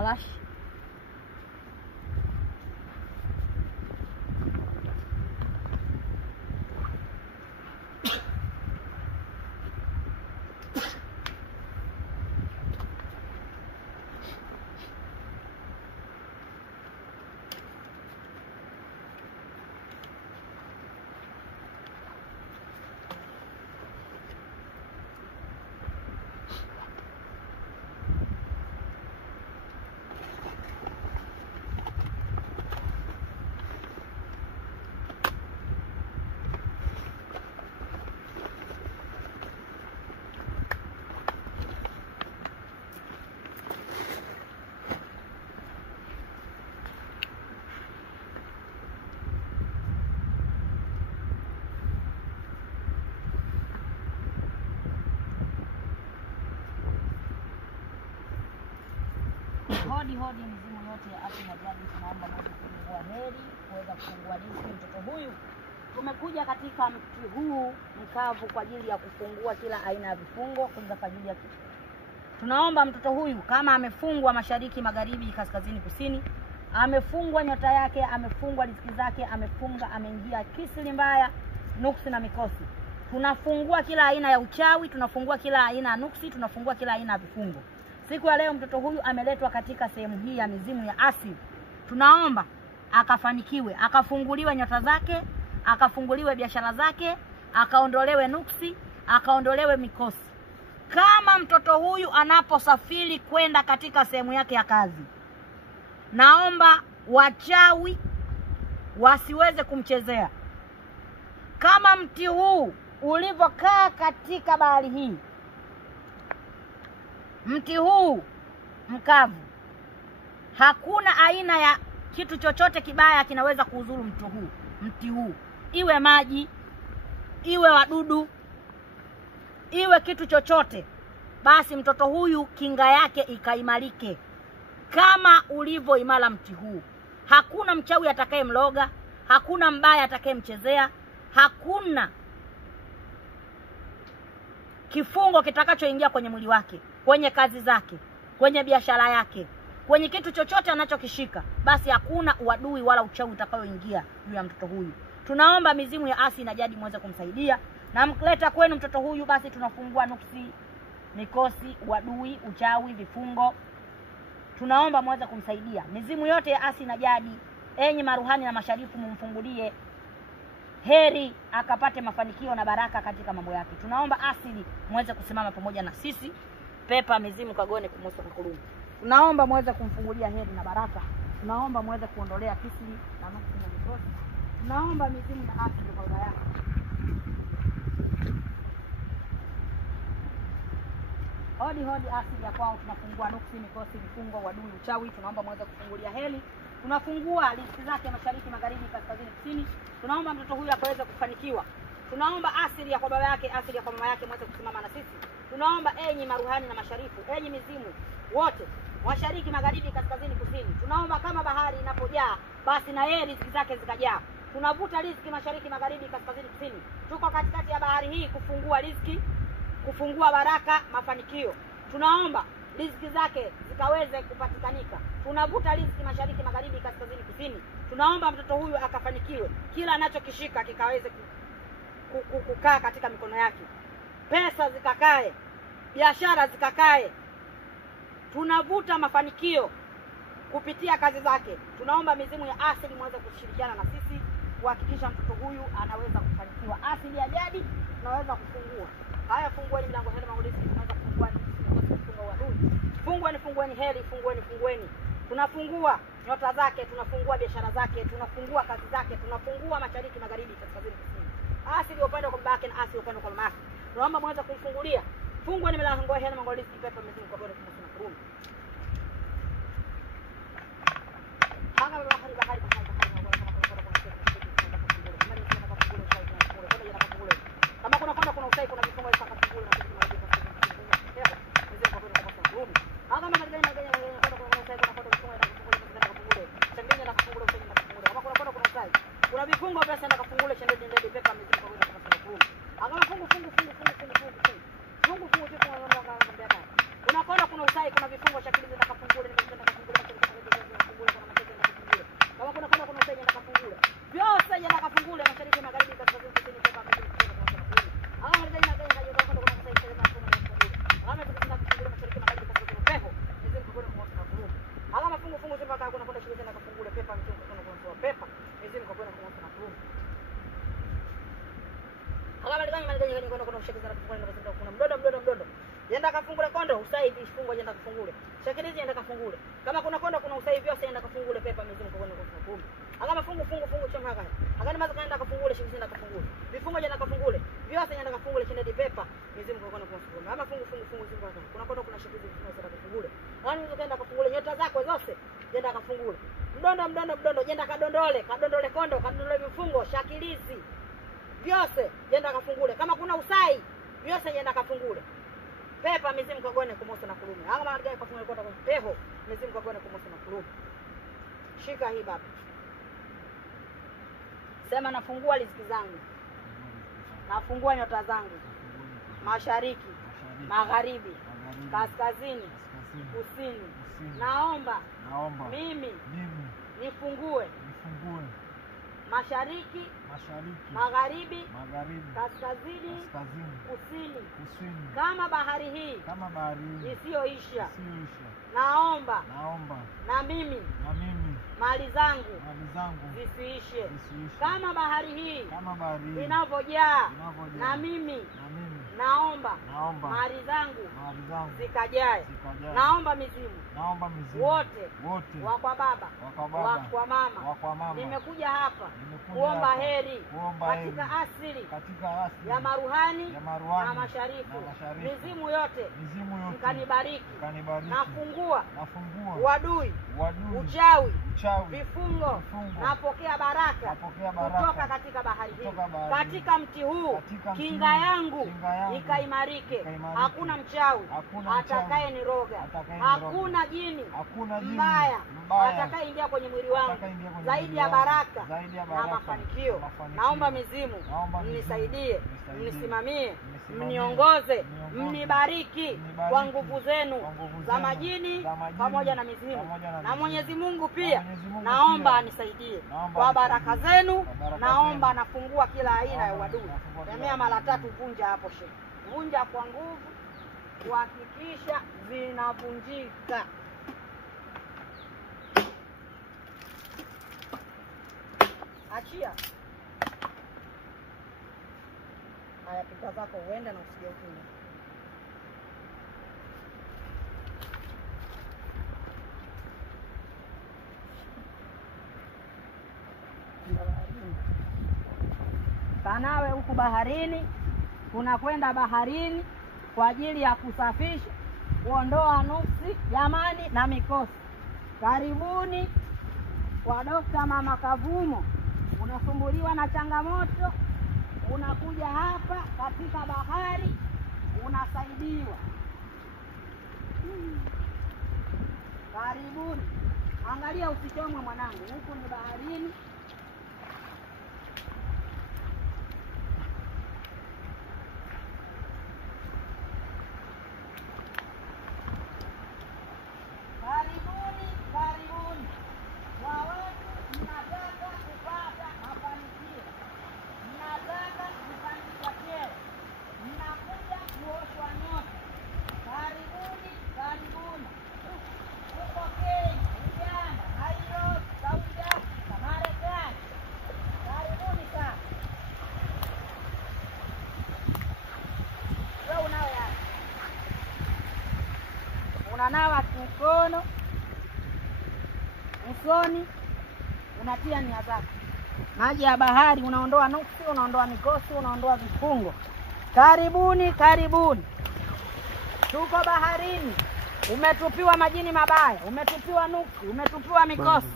marashi. Hodi mizimu yote ya afya na jadi, tunaomba mweze kufungua heri, kuweza kufungua riziki mtoto huyu. Tumekuja katika mti huu mkavu kwa ajili ya kufungua kila aina ya vifungo kwa ajili ya tunaomba mtoto huyu kama amefungwa mashariki, magharibi, kaskazini, kusini, amefungwa nyota yake, amefungwa riziki zake, ameingia kisili mbaya, nuksi na mikosi. Tunafungua kila aina ya uchawi, tunafungua kila aina ya nuksi, tunafungua kila aina ya vifungo. Siku ya leo mtoto huyu ameletwa katika sehemu hii ya mizimu ya asili. Tunaomba akafanikiwe, akafunguliwe nyota zake, akafunguliwe biashara zake, akaondolewe nuksi, akaondolewe mikosi. Kama mtoto huyu anaposafiri kwenda katika sehemu yake ya kazi, naomba wachawi wasiweze kumchezea. Kama mti huu ulivyokaa katika bahari hii, mti huu mkavu, hakuna aina ya kitu chochote kibaya kinaweza kuuzuru mti huu. Iwe maji, iwe wadudu, iwe kitu chochote, basi mtoto huyu kinga yake ikaimarike kama ulivyoimara mti huu. Hakuna mchawi atakayemloga, hakuna mbaya atakayemchezea, hakuna kifungo kitakachoingia kwenye mwili wake, kwenye kazi zake, kwenye biashara yake, kwenye kitu chochote anachokishika. Basi hakuna uadui wala uchawi utakayoingia juu ya mtoto huyu. Tunaomba mizimu ya asili na jadi muweze kumsaidia na mleta kwenu mtoto huyu. Basi tunafungua nuksi, mikosi, uadui, uchawi, vifungo. Tunaomba muweze kumsaidia. Mizimu yote ya asili na jadi, enyi maruhani na masharifu, mumfungulie heri akapate mafanikio na baraka katika mambo yake. Tunaomba asili muweze kusimama pamoja na sisi. Pepa mizimu kagone kumusa kukuluma. Tunaomba muweze kumfungulia heri na baraka. Tunaomba muweze kuondolea kisiri na nuksi na mikosi. Tunaomba mizimu na asili kwa baraka yako. Hodi asili ya kwao, tunafungua nuksi, mikosi, vifungo, wadui, uchawi. Tunaomba muweze kufungulia heri. Tunafungua riziki zake mashariki, magharibi, kaskazini, kusini. Tunaomba mtoto huyu akaweze kufanikiwa. Tunaomba asili ya kwa baba yake, asili ya kwa mama yake muweze kusimama na sisi. Tunaomba enyi maruhani na masharifu, enyi mizimu wote, mashariki, magharibi, kaskazini, kusini. Tunaomba kama bahari inapojaa, basi na yeye riziki zake zikajaa. Tunavuta riziki mashariki, magharibi, kaskazini, kusini. Tuko katikati ya bahari hii kufungua riziki, kufungua baraka, mafanikio. Tunaomba riziki zake zikaweze kupatikanika. Tunavuta riziki mashariki, magharibi, kaskazini, kusini. Tunaomba mtoto huyu akafanikiwe, kila anachokishika kikaweze kukaa katika mikono yake. Pesa zikakae, biashara zikakae. Tunavuta mafanikio kupitia kazi zake. Tunaomba mizimu ya asili muweze kushirikiana na sisi kuhakikisha mtoto huyu anaweza kufanikiwa. Asili ya jadi tunaweza kufungua. Haya, fungueni milango heri maulisi, tunaweza kufungua kufungua wadui. Fungueni heri, fungueni. Tunafungua nyota zake, tunafungua biashara zake, tunafungua kazi zake, tunafungua mashariki, magharibi, kaskazini, kusini. Asili upande kwa babake na asili upande kwa mamake. Tunaomba muweze kumfungulia. Fungueni milango heri maulisi, pepa mizimu kwa bora kumsuna kurumi. Kama kuna kwenda kuna usai, kuna vifungo sasa kufungua na kitu kingine. Kama magari kuna usai, kuna kwenda vifungo na kufungua. Changanya na kufungua usai na kufungua. Kama kuna kwenda kuna usai, kuna vifungo pesa na kufungua chendeje ndege pepa mizimu kwa bora kumsuna kurumi. Kama fungu kuna kwenda kuna usai, kuna vifungo shakili na kufungua Fanya mali kwenda kuna ushekeza na kufungua na kuna mdondo. Yenda kafungule kondo usaivi fungo yenda kafungule. Shakilizi yenda kafungule. Kama kuna kondo kuna usaivi yose yenda kafungule pepa mizimu kwa kumi. Akama fungu choma haka. Akani mazo kaenda kafungule shikilizi yenda kafungule. Vifungo yenda kafungule. Vyose yenda kafungule chende di pepa mizimu kwa kumi. Ama fungu zimu haka. Kuna kondo kuna shikilizi yenda kafungule. Akani mazo kaenda kafungule nyota zako zose yenda kafungule. Mdondo yenda kadondole kondo kadondole vifungo shakilizi. Vyose yenda kafungule. Kama kuna usai vyose yenda kafungule. Pepa mizimu kagone kumosa na kulumi. Hanga magari kafungule kwa peho mizimu kagone kumosa na kulumi. Shika hii baba. Sema nafungua riziki zangu. Nafungua nyota zangu. Mashariki, magharibi, kaskazini, kusini. Naomba mimi nifungue mashariki, magharibi, kaskazini, kusini. Kama bahari hii isiyoisha. Naomba na mimi mali zangu zisiishe. Kama bahari hii inavyojaa na mimi naomba mali zangu zikajae. Naomba mizimu wote wa kwa baba wa kwa mama. Nimekuja hapa kuomba heri katika asili ya maruhani na masharifu. Mizimu yote mkanibariki. Nafungua uadui, uchawi, vifungo. Napokea baraka kutoka katika bahari hii. Katika mti huu kinga yangu ikaimarike. Hakuna mchawi atakaye niroga. Hakuna jini mbaya atakaye ingia kwenye mwili wangu. Zaidi ya baraka na mafanikio. Naomba mizimu mnisaidie, mnisimamie, mniongoze, mnibariki kwa nguvu zenu za majini pamoja na mizimu. Na Mwenyezi Mungu pia naomba anisaidie kwa baraka zenu. Naomba nafungua kila aina ya uadui. Temea mara 3 vunja hapo shehe. Vunja kwa nguvu kuhakikisha zinavunjika. Achia. Haya pita zako uende na usije ukini. Kanawe huku baharini, unakwenda baharini kwa ajili ya kusafisha, kuondoa nuksi, jamani na mikosi. Karibuni kwa Dr. Mama Kavumo. Unasumbuliwa na changamoto, unakuja hapa katika bahari, unasaidiwa. Karibuni. Angalia usichomwe mwanangu, huku ni baharini. Karibuni. Kwa watu mnataka kupata mafanikio, mnataka kupandishwa cheo, mnakuja kuoshwa nyota. Karibuni. Huko Kenya, Uganda, Nairobi, Saudi Afrika, Marekani. Karibuni sana. Wewe unanawa mkono, usoni, unatia nia zako. Maji ya bahari unaondoa nuksi, unaondoa mikosi, unaondoa vifungo. Karibuni. Tuko baharini. Umetupiwa majini mabaya, umetupiwa nuksi, umetupiwa mikosi.